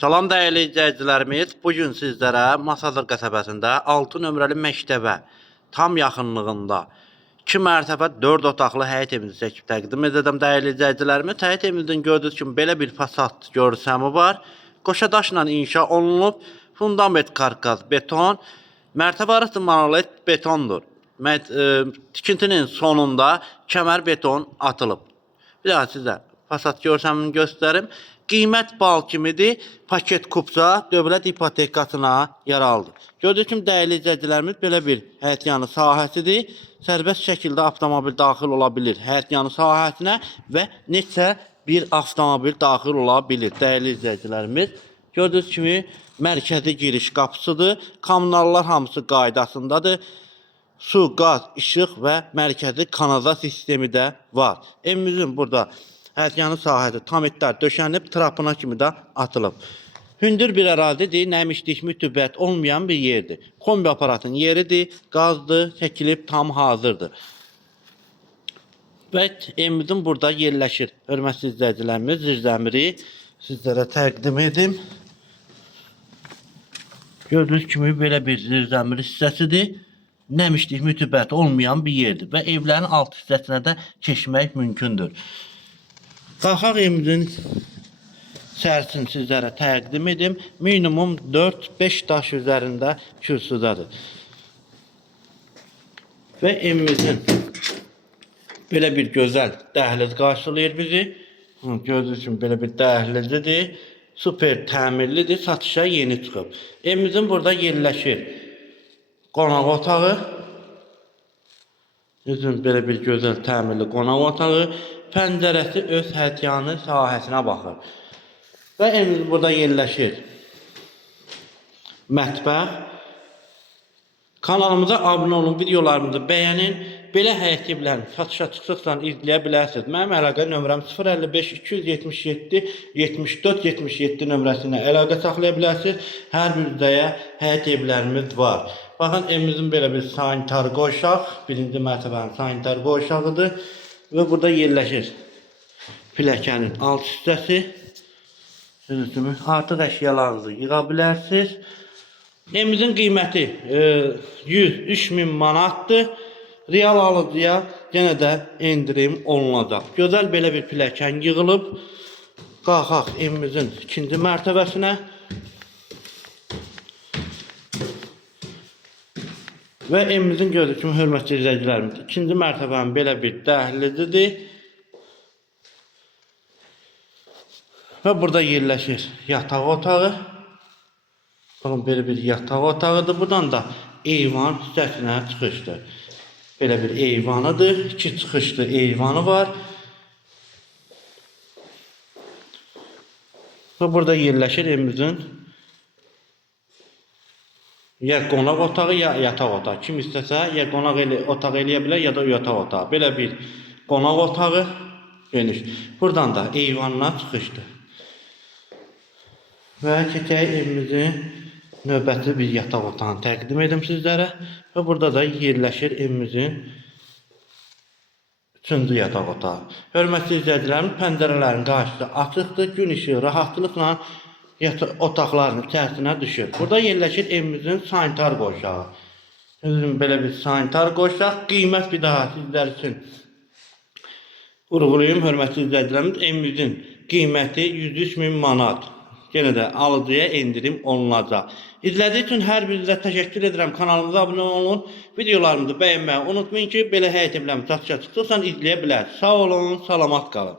Salam dəyərli izləyicilərimiz, bugün sizlərə Masazır qəsəbəsində 6 nömrəli məktəbə tam yaxınlığında 2 mərtəbə 4 otaqlı həyət evimizi çəkib təqdim edəcəm dəyərli izləyicilərimiz. Həyət evimizin gördüyünüz kimi belə bir fasad görsəmi var. Qoşa daşla inşa olunub, fundament karkaz beton, mərtəbə arası monolit betondur. Tikintinin sonunda kəmər beton atılıb. Bir daha sizə fasad görsəmini göstərim. Qiymət bal kimidir, paket kupça dövlət ipotekasına yer aldı. Gördüyünüz kimi dəyərli izləyicilərimiz belə bir həyətyanı sahəsidir. Sərbəst şəkildə avtomobil daxil ola bilir həyətyanı sahəsinə və neçə bir avtomobil daxil ola bilir dəyərli izləyicilərimiz. Gördüyünüz kimi mərkəzi giriş qapısıdır. Kommunallar hamısı qaydasındadır. Su, qaz, işıq və mərkəzi kanalizasiya sistemi də var. Evimizin burada həyətyanı sahəsi tam etlər döşənib, trapına kimi də atılıb. Hündür bir ərazidir, nəmişlik, mütübbət olmayan bir yerdir. Kombi aparatın yeridir, qazdır, çəkilib, tam hazırdır. Və evimizin burada yerləşir. Hörmətli izləyicilərimiz, zirzəmiri sizlərə təqdim edim. Gördüyünüz kimi belə bir zirzəmiri hissəsidir. Nəmişlik, mütübbət olmayan bir yerdir və evlərin alt hissəsinə də keçmək mümkündür. Qalxaq evimizin sərisini sizlərə təqdim edim. Minimum 4-5 daş üzərində kürsüdədir. Və evimizin belə bir gözəl dəhliz qarşılayır bizi. Gördüyünüz kimi belə bir dəhlizidir. Super təmirlidir, satışa yeni çıxıb. Evimizin burada yerləşir qonaq otağı. Üzüm belə bir gözəl təmirli qonaq otağı. Pəncərəsi öz həyətyanı sahəsinə baxır. Və evimiz burada yerləşir mətbəx. Kanalımıza abunə olun, videolarımızı bəyənin. Belə həyət evlərini satışa çıxdıqsa izləyə bilərsiniz. Mənim əlaqə nömrəm 055 277 74 77 nömrəsinə əlaqə saxlaya bilərsiniz. Hər bir üzəyə həyət evlərimiz var. Baxın, evimizin belə bir sanitar qoşaq, birinci mərtəbənin sanitar qoşağıdır. Və burada yerləşir pilləkənin alt hissəsi. Artıq əşyalarınızı yığa bilərsiniz. Evimizin qiyməti 103.000 manatdır. Real alıcıya yenə də endirim olunacaq. Gözəl belə bir pilləkən yığılıb. Qalxaq evimizin ikinci mərtəbəsinə. Və evimizin gördüyünüz kimi hörmətli izləyicilərimiz, ikinci mərtəbənin belə bir dəhlizidir. Və burada yerləşir yataq otağı. Baxın, belə bir yataq otağıdır. Buradan da eyvan hissəsinə çıxışdır. Belə bir eyvanıdır. 2 çıxışlı eyvanı var. Və burada yerləşir evimizin ya qonaq otağı, ya yataq otağı. Kim istəsə, ya qonaq otaq eləyə bilər, ya da yataq otağı. Belə bir qonaq otağı geniş. Buradan da eyvanına çıxışdır. Və keçək evimizin növbəti bir yataq otağını təqdim edim sizlərə. Və burada da yerləşir evimizin 3-cü yataq otağı. Hörmətli izləyicilərimiz, pəncərələrin qarşısı açıqdır. Gün işığı rahatlıqla otaqların içərisinə düşür. Burada yerləşir evimizin sanitar qoşağı. Belə bir sanitar qoşaq. Qiymət bir daha sizlər üçün vurğulayım, hörmətli izləyicilərimiz. Evimizin qiyməti 103.000 manat. Yenə də alıcıya endirim olunacaq. İzlədiyiniz üçün hər birinizə təşəkkür edirəm. Kanalımıza abunə olun. Videolarımızı bəyənməyi unutmayın ki, belə həyət evlərimiz satışa çıxdıqsa izləyə bilərsiniz. Sağ olun, salamat qalın.